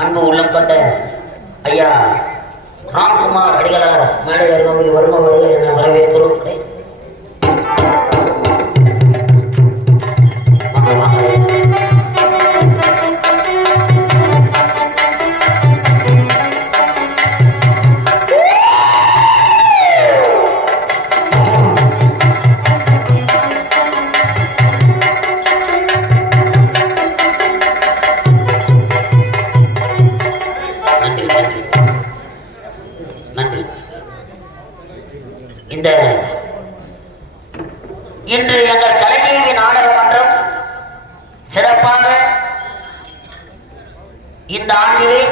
அன்பு உள்ளம் கொண்ட ஐயா ராம்குமார் அடிகளார் மேடை அருகாமையில் வருபவர்கள் என வரவேற்கிறோம். இந்த இன்று எங்கள் கலைஞர் நாடக மன்றம் சிறப்பாக இந்த ஆண்டிலே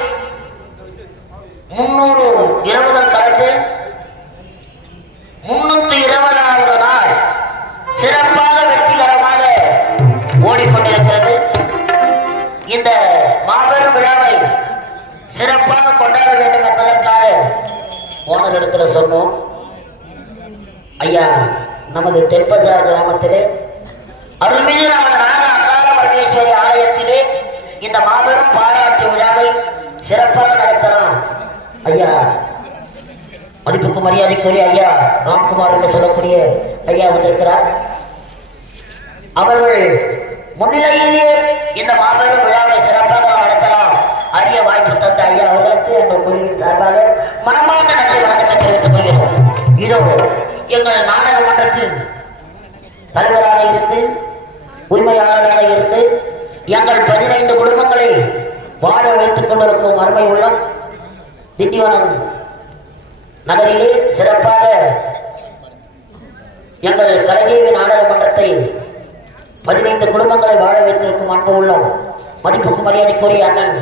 320 கடந்து 320வது நாள் சிறப்பாக வெற்றிகரமாக ஓடிக்கொண்டிருக்கிறது. இந்த மாபெரும் விழாவை சிறப்பாக கொண்டாட வேண்டும் என்பதற்காக ஓனரிடத்தில் சொன்னோம். ஐயா நமது தென்பசார் கிராமத்திலே அருள்மிகு அங்காள பரமேஸ்வரி ஆலயத்திலே இந்த மாபெரும் பாராட்டு விழாவை சிறப்பாக நடத்தலாம். ஐயா மதிப்புக்கு மரியாதைக்குரிய ஐயா ராம்குமார் என்று சொல்லக்கூடிய ஐயா வந்திருக்கிறார். அவர்கள் முன்னிலையிலே இந்த மாபெரும் விழாவை சிறப்பாக நடத்தலாம் அரிய வாய்ப்பு தந்த ஐயா அவர்களுக்கு எங்கள் குழுவின் சார்பாக மனமார்ந்த நன்றி வணக்கத்தை தெரிவித்துக் கொள்கிறோம். இதோ எங்கள் நாடக மன்றத்தில் தலைவராக இருந்து உரிமையாளராக இருந்து எங்கள் 15 குடும்பங்களை வாழ வைத்துக் கொண்டிருக்கும் அருமை உள்ளம் திண்டிவனம் நகரிலே சிறப்பாக எங்கள் கலைஞர் நாடக மன்றத்தை 15 குடும்பங்களை வாழ வைத்திருக்கும் அன்பு உள்ளம் மதிப்புக்கு மரியாதைக்குரிய அண்ணன்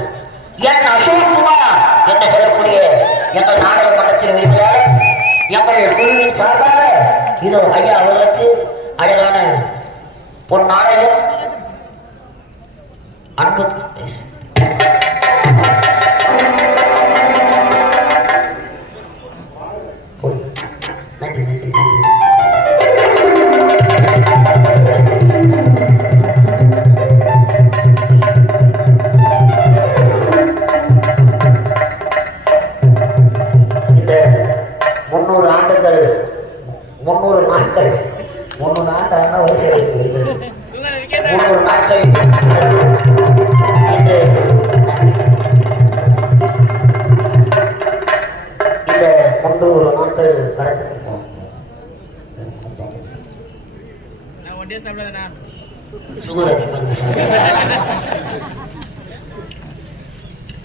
என் அசோக்குமார் என்று சொல்லக்கூடிய எங்கள் நாடக மன்றத்தில் உரிமையாளர் எங்கள் குழுவின் சார்பாக இதோ ஐயா அவர்களுக்கு அழகான பொன்னாடையும் அன்பு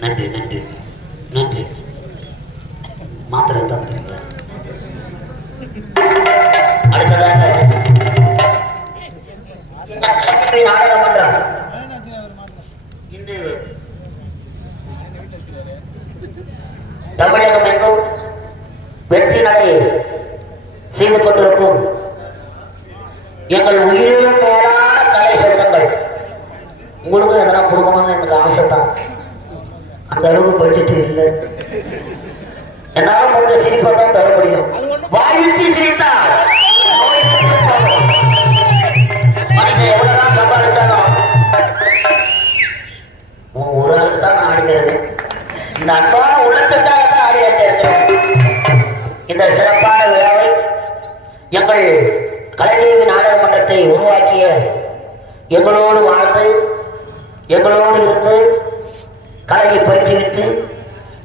நன்றி நன்றி நன்றி நன்றி நன்றி மாத்திரை தான். அடுத்ததாக நாடக மன்றம் இன்று தமிழகம் எங்கும் வெற்றி நடை செய்து கொண்டிருக்கும் எங்கள் உயிரிலும் மேலான கலை சொந்தங்கள். உங்களுக்கும் எதனா கொடுக்கணும்னு எனக்கு ஆசை தான். அந்த அளவுக்கு பட்ஜெட் இல்லை. என்னால முடிஞ்ச சிரிப்பை தான் தர முடியும். வாய்விட்டு சிரித்தால் மனுஷன் எவ்வளவுதான் சம்பாதிச்சாலும் ஒரு ஆளுக்கு தான் நான் ஆடுகிறேன். இந்த அன்பான உள்ளத்துக்காக தான் ஆடி இருக்கிறேன். இந்த சிறப்பான விழாவை எங்கள் கலைஞர் நாடக மன்றத்தை உருவாக்கிய எங்களோடு வாழ்ந்து எங்களோடு இருந்து கலையை பயிற்றுவித்து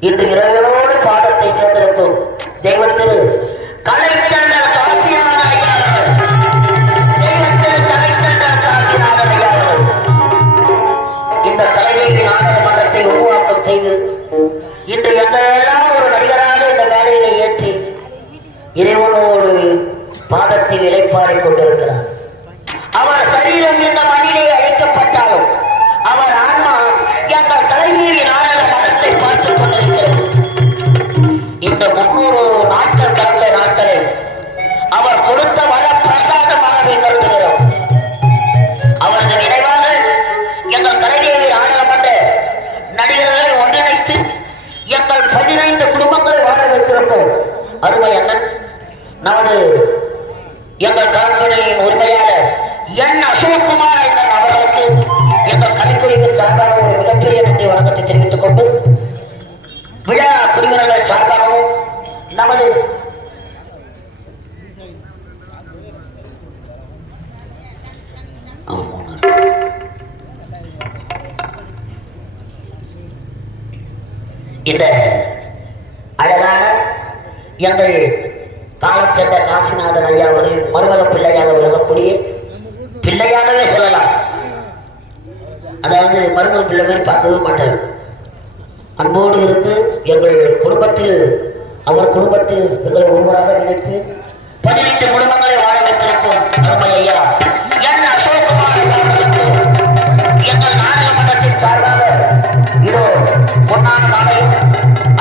இன்று இறைவனோடு பாதத்தை சேர்ந்திருக்கும் தெய்வத்திரு கலைத்தண்டர் காசிநாதன் ஐயா அவர்கள், தெய்வத்திரு கலைத்தண்டர் காசிநாதன் ஐயா அவர்கள் இந்த கலைஞர் நாடக மன்றத்தை உருவாக்கம் செய்து இன்று எங்களெல்லாம் ஒரு நடிகராக இந்த மேடையிலே ஏற்றி இறைவனோடு பாதத்தில் இளைப்பாறிக் கொண்டிருக்கிறார். அவர் சரீரம் இந்த மண்ணிலே அழைக்கப்பட்டாலும் அவர் ஆன்மா எங்கள் கலைஞர் நாடக மன்றத்தை பார்த்துக் கொண்டிருக்கிறது. இந்த 300 நாட்கள் கடந்த நாட்களை அவர் கொடுத்த வர பிரசாதமாகவே கருதுகிறோம். அவரது நினைவாக எங்கள் கலைஞர் நாடக மன்ற நடிகர்களை ஒன்றிணைத்து எங்கள் 15 குடும்பங்களை வாழ வைத்திருப்போம் அருமை அண்ணன் நமது எங்கள் கலைஞரின் உரிமையாளர் என் அசோக்குமார் அவர்களுக்கு எங்கள் கலைக்குழுவின் சார்பாக ஒரு மிகப்பெரிய நன்றி வணக்கத்தை தெரிவித்துக் கொண்டு இந்த அழகான எங்கள் காலம் சென்ற காசிநாதன் ஐயா அவர்களின் மருமக பிள்ளையாக விளங்கக்கூடிய பிள்ளையாகவே சொல்லலாம். அதாவது மருமக பிள்ளை மாதிரி பார்க்கவே மாட்டார். அன்போடு இருந்து எங்கள் குடும்பத்தில் அவர் குடும்பத்தில் எங்களை ஒருவராக நினைத்து 15 குடும்பங்களை வாழ வைத்திருக்கும் அருமை ஐயா என் அசோக்குமார் எங்கள் நாடக மன்றத்தின் சார்பாக இதோ பொன்னான நாளையும்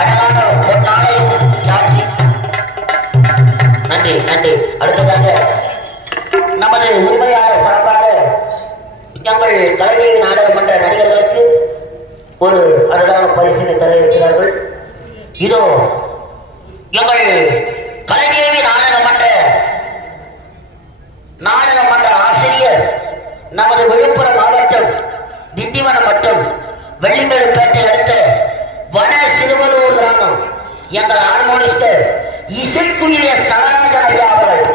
அழகான பொன்னாளையும் சாட்சி. நன்றி நன்றி. அடுத்ததாக நமது உரிமையாளர் சார்பாக எங்கள் கலைதேவி நாடக மன்ற நடிகர்களுக்கு ஒரு அழகான பரிசினை தர இருக்கிறார்கள். இதோ எங்கள் கலைதேவி நாடக மன்ற ஆசிரியர் நமது விழுப்புரம் மாவட்டம் திண்டிவனம் மற்றும் வெள்ளிமேடுபேட்டை அடுத்த வட சிறுவலூர் கிராமம் எங்கள் ஹார்மோனிஸ்டர் இசைக்குரிய நடராஜன் ஐயா அவர்கள்.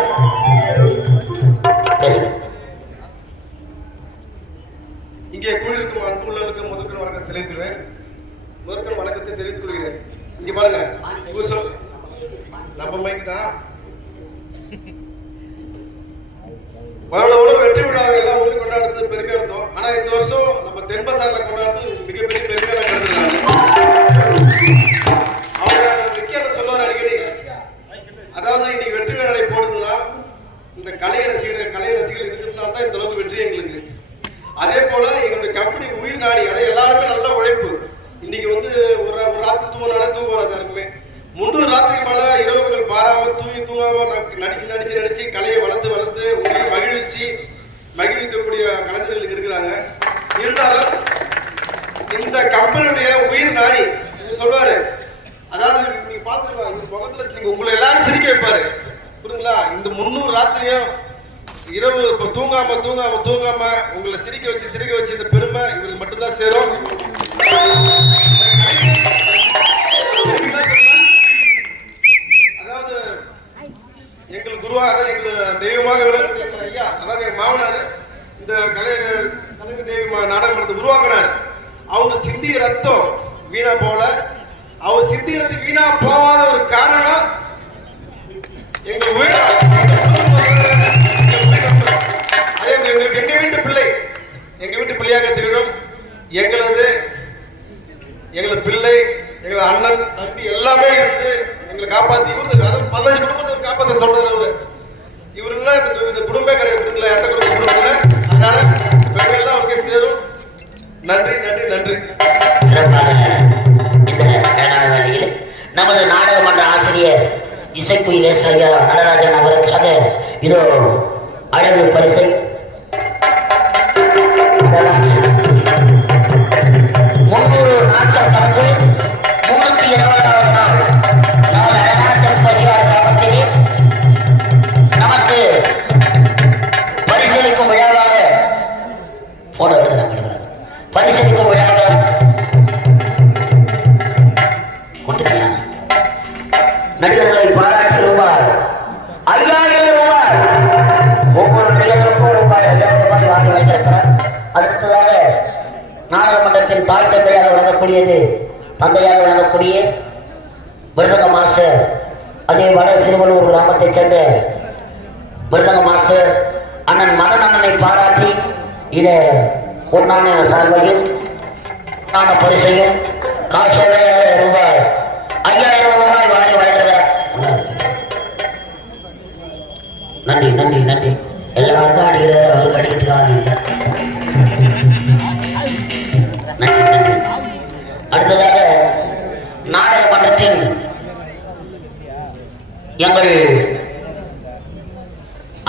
இங்கே கூடியிருக்கும் அன்புள்ளவருக்கு முதற்கண் வணக்கம் தெரிவித்துள்ளேன். முதற்கண் வணக்கத்தை தெரிவித்துக் கொள்கிறேன். இங்க பாருங்க, நம்ம மைக்கு தான் வருடம் வெற்றி விழாவை எல்லாம் ஊருக்கு கொண்டாடுறது பெருமையா இருந்தோம். ஆனா இந்த வருஷம் நம்ம தென்பசாரில கொண்டாடுறது மிகப்பெரிய பெருமையா கருதுறாங்க. அவர் முக்கிய சொல்லுவார் அடிக்கடி, அதாவது இன்னைக்கு வெற்றி விழா நடை போடுதுன்னா இந்த கலை ரசிகர்கள் இருக்கிறதுனால தான் இந்த அளவுக்கு வெற்றி எங்களுக்கு. அதே போல எங்களுடைய கம்பெனி உயிர் நாடி, அதை எல்லாருமே நல்ல உழைப்பு. இன்னைக்கு வந்து ஒரு ராத்திரி தூங்கினால தூக்கம் வராது இருக்குமே. 3 ராத்திரி மேல இரவுகள் பாராம தூங்காம நடிச்சு கலையை வளர்த்து மகிழ்விக்கக்கூடிய கலைஞர்கள் இருக்கிறாங்க. இருந்தாலும் இந்த கம்பெனியுடைய உயிர் நாடி சொல்லுவாரு, அதாவது நீங்க பாத்துக்கலாம், இந்த முகத்துல நீங்க உங்களை எல்லாரும் சிரிக்க வைப்பாரு. புரியுங்களா? இந்த 300 ராத்திரியும் இரவு தூங்காம உங்களை சிரிக்க வச்சு இந்த பெருமை இவருக்கு மட்டும்தான் சேரும். அதாவது எங்கள் குருவாக எங்கள் தெய்வமாக விளங்கக்கூடிய ஐயா, அதாவது எங்க மாமனார் இந்த கலைஞர் தேவி நாடக மன்றத்தை உருவாக்கினார். அவர் சிந்திய ரத்தம் வீணா போல, அவர் சிந்திய ரத்தம் வீணா போவாத ஒரு காரணம் எங்க உயிர். எங்க வீட்டு பிள்ளையாக திகழும் எங்களது பிள்ளை, எங்களது அண்ணன் தம்பி எல்லாமே இருந்து எங்களை காப்பாத்தி, இவரு 15 குடும்பத்தை காப்பாற்ற சொல்றாரு. அவரு இவருன்னா இந்த குடும்பமே கிடையாது, எந்த குடும்பம் இல்லை. அதனால பெண்கள்லாம் அவருக்கே சேரும். நன்றி நன்றி நன்றி. இந்த அழகான வேளையில் நமது நாடக மன்ற ஆசிரியர் இசைக்குயில் ஐயா நடராஜன் அவருக்காக இதோ அழகு பரிசை 300 நாட்கள் கடந்து 320வது நாள் நமது அழகான தென்பசியார் கிராமத்திலே நமக்கு பரிசளிக்கும் விழாவாக போட்டோ எடுக்கிறாங்க. பரிசளிக்கும் விழாவாக கொடுத்துக்கியா நடிகர்களை பாராட்டி ரூபாய் 5000 ரூபாய், ஒவ்வொரு நடிகர்களுக்கும் ரூபாய் 5000 வாங்கி வைத்திருக்கிறார். அடுத்ததாக நாடக மன்றத்தின் தாய் தந்தையாக விளங்கக்கூடிய மிருதங்க மாஸ்டர், அதே வட சிறுவலூர் கிராமத்தைச் சேர்ந்த மிருதங்க மாஸ்டர் அண்ணன் மதன் அண்ணனை பாராட்டி இதை பொன்னான சார்பையும் பொன்னான பரிசையும் காசோட ரூபாய் 5000 ரூபாய் வாங்கி வழங்குகிறார். நன்றி நன்றி நன்றி. எல்லாருக்கும் அடிக்கிறார், அவருக்கு அடிக்கிறதுக்காக நன்றி நன்றி. அடுத்ததாக நாடக மன்றத்தின் எங்கள்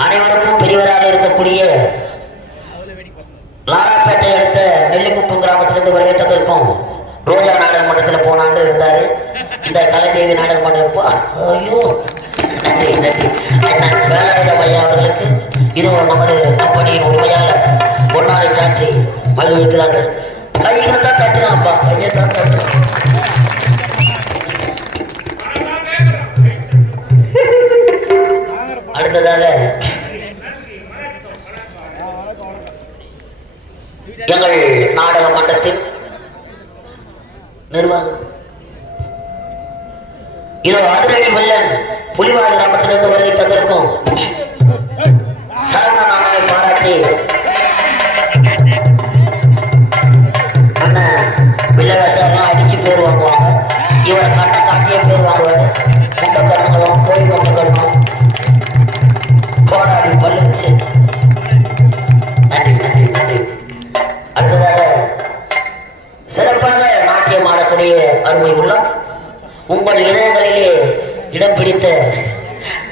அனைவருக்கும் பெரியவராக இருக்கக்கூடிய லாராப்பேட்டை அடுத்த நெல்லிக்குப்பம் கிராமத்திலிருந்து வருகை தந்திருக்கும் ரோஜா நாடக மன்றத்தில் போன ஆண்டு இருந்தாரு. இந்த கலைதேவி நாடக மன்றம் ஐயோ நன்றி நன்றி. அண்ணன் வேலாயுதம் ஐயா அவர்களுக்கு இதோ நமது கம்பெனியின் உண்மையாளர் பொன்னாடை சாற்றி மகிழ்விக்கிறார்கள். கைகளை தான் தட்டுறான்ப்பா, கையை தான் தட்டு. அடுத்ததாக எங்கள் நாடக மன்றத்தின் நிர்வாகம் இதோ அதிரடி வில்லன் புலிவால் கிராமத்திலிருந்து வருகை தந்திருக்கும் சரவணன் அண்ணனை பாராட்டி அண்ணன் வில்லவாசம் அடிச்சு பேர் வாங்குவாங்க. இவரை கண்ணை காட்டியே பேர் வாங்குவாரு. முட்டை கண்ணுகளும் கோழி கொண்டு கண்ணும் கோடாடி பல்லு வச்சு நன்றி நன்றி நன்றி. அடுத்ததாக சிறப்பாக நாட்டியம் ஆடக்கூடிய அருமை உள்ளம் உங்கள் இதயங்களிலே இடம் பிடித்த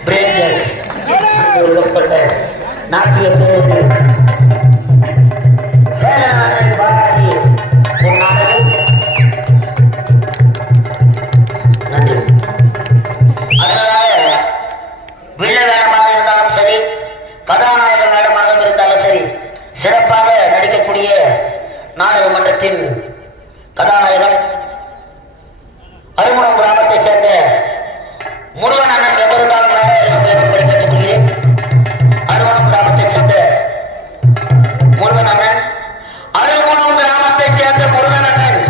பிரேக் டான்ஸ் உள்ளப்பட்ட நாட்டிய பேருந்து சேலநாட்டை பாராட்டி ஒரு நாடகம் நன்றி. அடுத்ததாக வில்ல வேடமாக இருந்தாலும் சரி கதாநாயக வேடமாக இருந்தாலும் சரி சிறப்பாக நடிக்கக்கூடிய நாடக மன்றத்தின் கதாநாயகன் அருகுணம் கிராமத்தை சேர்ந்த முருகன் அண்ணன் எவருதான் படிக்கட்டுக் கொள்கிறேன். அருகுணம் கிராமத்தை சேர்ந்த முருகன் அண்ணன் அருகுணம் கிராமத்தை சேர்ந்த முருகன் அண்ணன்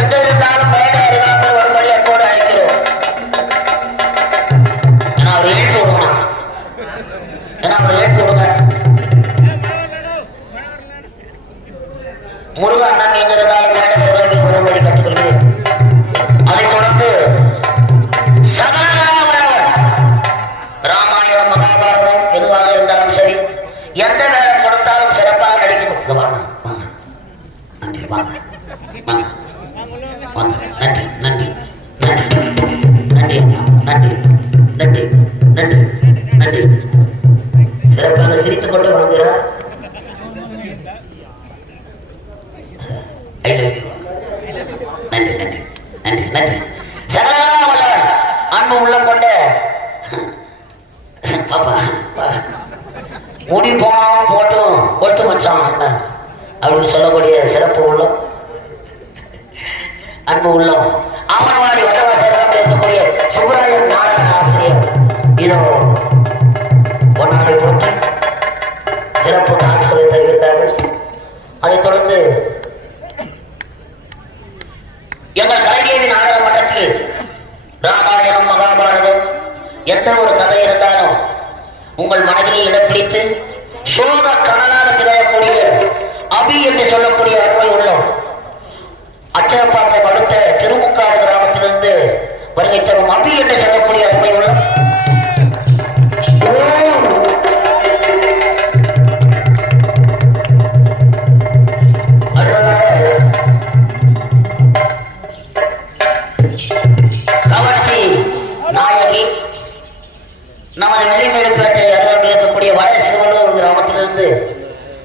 எங்க இருந்தாலும் மேடை அருகாமல் வரும்படி அன்போடு அழைக்கிறோம். ஏன்னா அவர் எழுத்து விடுங்க, ஏன்னா அவர் எழுத்து விடுங்க. முருகன் அண்ணன் எங்க இருந்தாலும் மேடை அருகாமல் வரும்படி கற்றுக்கொள்கிறேன். அதைத் தொடர்ந்து ராமாயணம் மகாபாரதம் எதுவாக இருந்தாலும் சரி எந்த வேடம் கொடுத்தாலும் சிறப்பாக நடிக்க வாங்க நன்றி வாங்க வாங்க வாங்க நன்றி நன்றி நன்றி நன்றி நன்றி நன்றி நன்றி நன்றி. சிறப்பாக சிரித்துக் கொண்டு வாங்குகிறார். I love you. நன்றி நன்றி நன்றி நன்றி. சகல அன்பு உள்ளம் கொண்ட பாப்பா முடி போனாலும் போட்டும் கொட்டு மச்சான் அப்படின்னு சொல்லக்கூடிய சிறப்பு உள்ளம் அன்பு உள்ளம் ஆமணவாடி வட்டவாசலாக இருக்கக்கூடிய சுப்பராயன் நாடக ஆசிரியர் இதோ பொன்னாடை போட்டு சிறப்பு தான் சொல்லி தருகிறார்கள். அதைத் தொடர்ந்து எங்கள் கலைஞேவி நாடக மன்றத்தில் ராமாயணம் மகாபாரதம் எந்த ஒரு கதை இருந்தாலும் உங்கள் மனதிலே இடம் பிடித்து சோக கனலாக திகழக்கூடிய அபி என்று சொல்லக்கூடிய அருமை உள்ளம் அச்சரப்பாக்கம் அடுத்த திருமுக்காடு கிராமத்திலிருந்து வருகை தரும் அபி என்று சொல்லக்கூடிய அருமை உள்ளம் நமது வெள்ளிமேடுப்பேட்டை அருகாமல் இருக்கக்கூடிய வட சிறுவலூர் கிராமத்திலிருந்து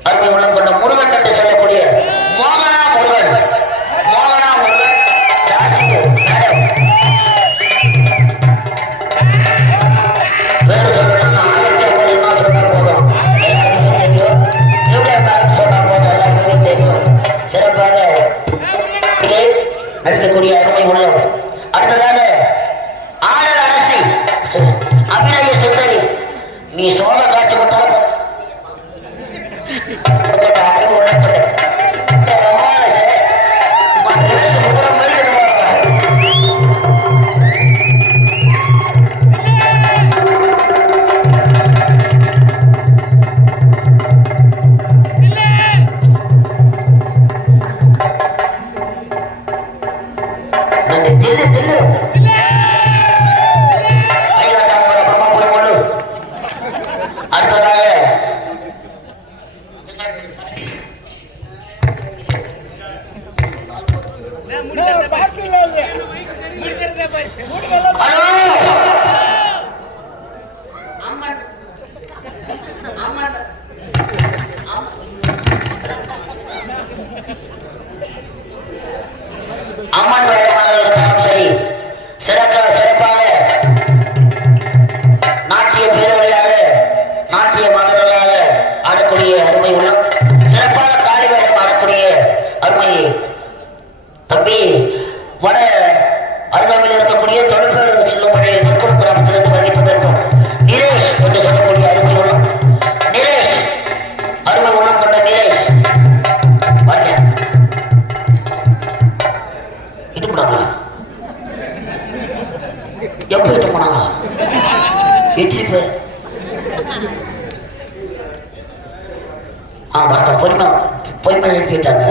அருமை உள்ளம் கொண்ட முருகன் என்று சொல்லக்கூடிய மோகனா முருகன் பேரு சொல்லணும்னா 1050 இன்னும் சொன்னா போதும், எல்லாருக்குமே தெரியும். ஜூலியா மேடம் சொன்னா போதும், எல்லாருக்குமே தெரியும். சிறப்பாக நடிக்கக்கூடிய அருமை உள்ளம். அடுத்ததாக ஆடல் அரசி அபிநய சுந்தரி நீ சோழ காட்சி கொண்டாலும் அம்மன் வேடமாக இருந்தாலும் சரி சிறப்பாக நாட்டிய பேரொழியாக நாட்டிய மகர்களாக ஆடக்கூடிய அருமை உள்ளம் சிறப்பாக காளி வேடம் ஆடக்கூடிய அருமை தம்பி வட அருகாமையில் இருக்கக்கூடிய தொழிற்சாலை செல்லும் வழியில் நற்குணம் கிராமத்திலிருந்து வருகின்றதற்கும் நிரேஷ் என்று சொல்லக்கூடிய அருமை உள்ளம் நிரேஷ் அருமை உள்ளம் கொண்ட நிரேஷ் வரல இது பொய்மை எழுப்பிட்டாங்க.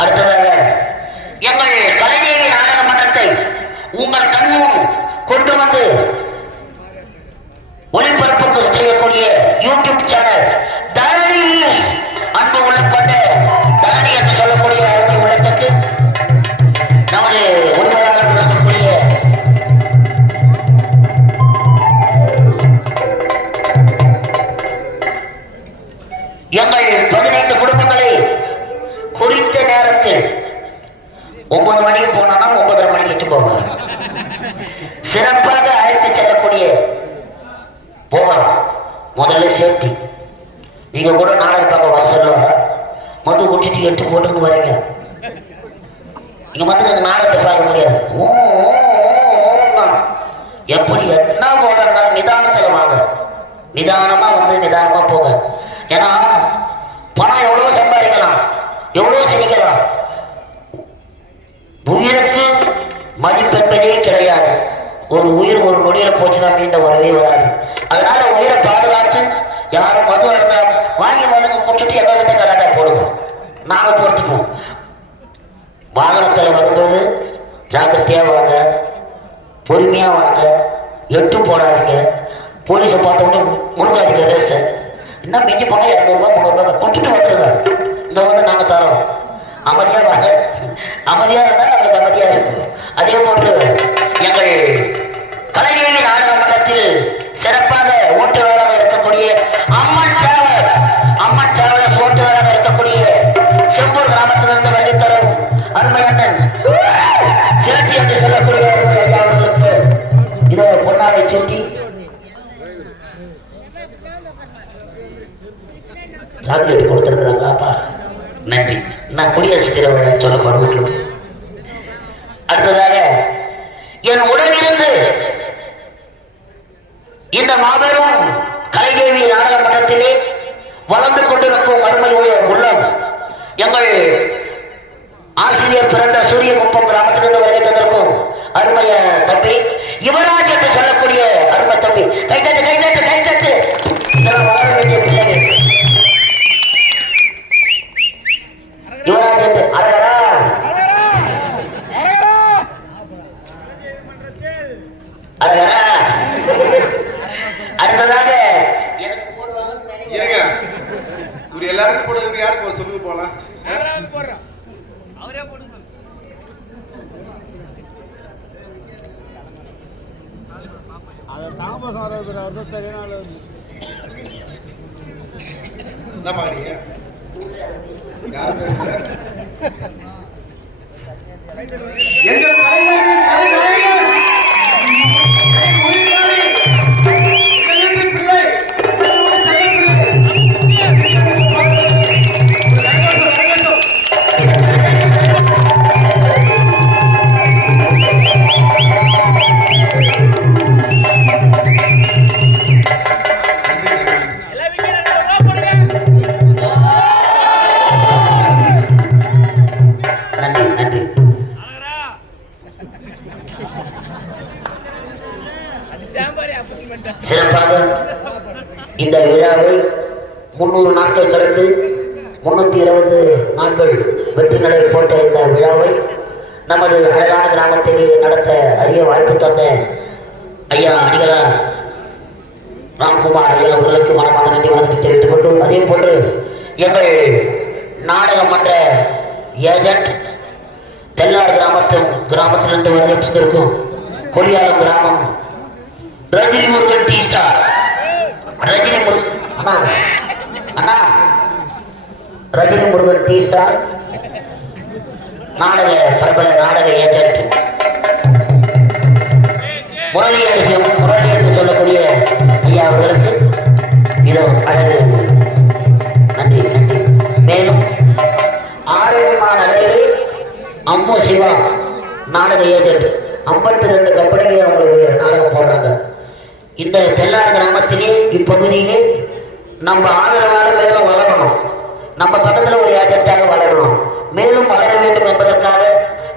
அடுத்ததாக எங்கள் கலைதேவி நாடக மன்றத்தை உங்கள் கண்முன் கொண்டு வந்து ஒளிபரப்புக்கு செய்யக்கூடிய யூடியூப் சேனல் தரணி நியூஸ் அன்பு உள்ளம் கொண்ட தரணி என்று சொல்லக்கூடிய அருமை உள்ளத்துக்கு நமது உரிமையாளர் விளக்கக்கூடிய எங்கள் 15 குடும்பங்களை குறித்த நேரத்தில் 9 மணிக்கு போனோம்னா 9:30 மணிக்கு எட்டு போவார். சிறப்பாக அழைத்து செல்லக்கூடிய போகலாம். முதல்ல சேஃப்டி. நீங்க கூட நாடகம் பார்க்க வர சொல்லுவாங்க. மது குடிச்சிட்டு 8 போட்டுன்னு வரீங்க. இங்க வந்து நாடகத்தை பார்க்க முடியாது. எப்படி என்ன போனா நிதானத்துல வாங்க. நிதானமா வந்து நிதானமா போங்க. ஏன்னா பணம் எவ்வளவு சம்பாதிக்கலாம், எவ்வளவு சிரிக்கலாம். உயிருக்கு மதிப்பென்பதே கிடையாது. ஒரு உயிர் ஒரு நொடியில போச்சுன்னா மீண்டும் வரவே வராது. அதனால உயிரை பாதுகாத்து யாரும் மது இருந்தா வாங்கி மருந்து குடிச்சுட்டு எங்ககிட்ட கலாட்டா போடுங்க. நாங்க பொறுத்துப்போம். வாகனத்துல வரும்போது ஜாக்கிரதையா வாங்க, பொறுமையா வாங்க, எட்டு போடாதீங்க. போலீஸை பார்த்த உடனே முழுக்காதீங்க ரேஸ். இன்னும் மிஞ்சி போனா 200 ரூபாய் 300 ரூபாய் கொடுத்துட்டு வந்துருங்க. இங்க வந்து நாங்க தரோம். அமைதியா வாங்க. அமைதியா இருந்தா நம்மளுக்கு அமைதியா இருக்கு. அதே போன்று எங்கள் கலைஞர் நாடக மன்றத்தில் சிறப்பாக ஓட்டுநராக இருக்கக்கூடிய அம்மன் டிராவலர்ஸ் ஓட்டுநராக இருக்கக்கூடிய செம்பூர் கிராமத்திலிருந்து வருகை தரும் அருமை அண்ணன் சிரட்டி என்று சொல்லக்கூடிய ஐயா அவர்களுக்கு இதை பொன்னாடை சூட்டி சாக்லேட் கொடுத்திருக்கிறாங்களாப்பா. நன்றி. நான் குடியரசு திரைவிழா சொல்ல போறேன். அடுத்ததாக என் உடனிருந்து இந்த மாபெரும் கலைதேவி நாடக மன்றத்திலே வளர்ந்து கொண்டிருக்கும் அருமை உள்ளம் எங்கள் ஆசிரியர் பிறந்த சூரியகுப்பம் கிராமத்திலிருந்து வருகை தந்திருக்கும் அருமைய தம்பி யுவராஜ் என்று சொல்லக்கூடிய அருமை தம்பி. கைத்தட்டு கைத்தட்டு கைத்தட்டு. இதெல்லாம் வளர வேண்டிய பிள்ளைகள். யுவராஜ் என்று அழகரா அழகரா. அடுத்ததாக எனக்கு ஏங்க இவர் எல்லாருக்கும் போடுறதுக்கு யாருக்கு சொல்லுங்க போலாம். அவரே போடுங்க. அத தாமஸ் ஆரதுல வந்து சரியான என்ன பாக்குறீங்க? யார் பேசுற? எங்க கலைஞர் சிறப்பாக இந்த விழாவை 300 நாட்கள் கடந்து 320 நாட்கள் வெற்றி நடை போட்ட இந்த விழாவை நமது அழகான கிராமத்தில் நடத்த அரிய வாய்ப்பு தந்த ஐயா அடிகளார் ராம்குமார் ஐயா அவர்களுக்கு மனமான நன்றி வணக்கத்தை தெரிவித்துக் கொண்டு, அதே போன்று எங்கள் நாடக மன்ற ஏஜென்ட் தெல்லார் கிராமத்திலிருந்து வருகை தந்திருக்கும் கொடியாலம் கிராமம் Rajini Murugan tea star. Rajini Murugan tea star நாடக பிரபல நாடக ஏஜென்ட் முரளி என்று சொல்லக்கூடிய ஐயா அவர்களுக்கு இதோ அழகு நன்றி நன்றி. மேலும் ஆரணி மாநகரிலே அம்மு சிவா நாடக ஏஜென்ட் 52 கம்பெனிகள் அவங்களுக்கு நாடகம் போடுறாங்க. இந்த தெல்லார் கிராமத்திலே இப்பகுதியிலே நம்ம ஆதரவாக மேலும் வளரணும். நம்ம பக்கத்தில் ஒரு ஏஜென்ட்டாக வளரணும். மேலும் வளர வேண்டும் என்பதற்காக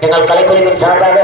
எங்கள் கலைக்குழுவின் சார்பாக